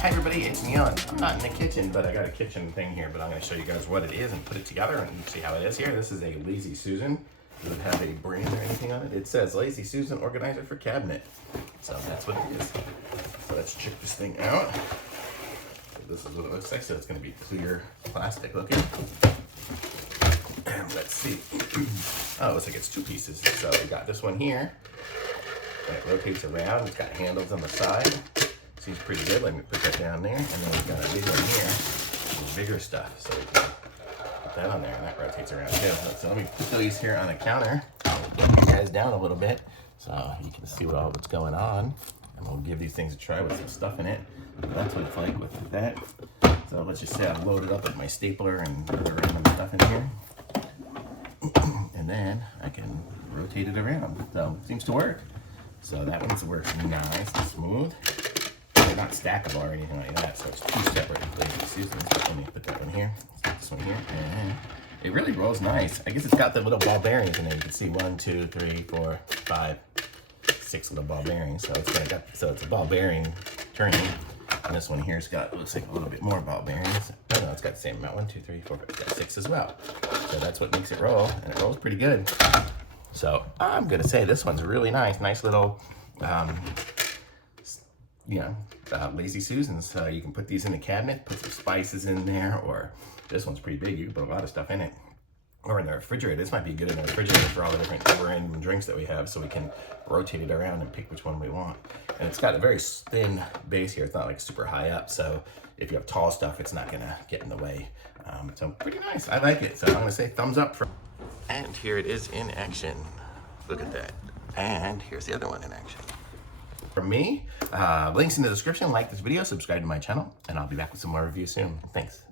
Hi everybody, it's Neon. I'm not in the kitchen, but I got a kitchen thing here, but I'm going to show you guys what it is and put it together and see how it is here. This is a Lazy Susan. It doesn't have a brand or anything on it. It says Lazy Susan Organizer for Cabinet. So that's what it is. So let's check this thing out. So this is what it looks like. So it's going to be clear plastic looking. And let's see. Oh, it looks like it's two pieces. So we got this one here. And it rotates around. It's got handles on the side. Seems pretty good. Let me put that down there. And then we've got a big one here, bigger stuff. So we can put that on there, and that rotates around too. So let me put these here on the counter. I'll get you guys down a little bit so you can see what's going on. And we'll give these things a try with some stuff in it. That's what it's like with that. So let's just say I've loaded up with my stapler and other random stuff in here. And then I can rotate it around. So it seems to work. So that one's works nice and smooth. They're not stackable or anything like that, so it's two separate Lazy Susans. But let me put that one here. Let's put this one here. And it really rolls nice. I guess it's got the little ball bearings in there. You can see 1, 2, 3, 4, 5, 6 little ball bearings. So it's a ball bearing turning. And this one here's got, looks like a little bit more ball bearings. No, it's got the same amount. 1, 2, 3, 4, 5, it's got 6 as well. So that's what makes it roll, and it rolls pretty good. So I'm gonna say this one's really nice. Nice little, Lazy Susans. So you can put these in the cabinet, put some spices in there, or this one's pretty big. You can put a lot of stuff in it. Or in the refrigerator. This might be good in the refrigerator for all the different random drinks that we have, so we can rotate it around and pick which one we want. And it's got a very thin base here. It's not like super high up, so if you have tall stuff, it's not gonna get in the way. So pretty nice. I like it. So I'm gonna say thumbs up for. And here it is in action. Look at that. And here's the other one in action. From me, links in the description. Like this video, subscribe to my channel, and I'll be back with some more reviews soon. Thanks.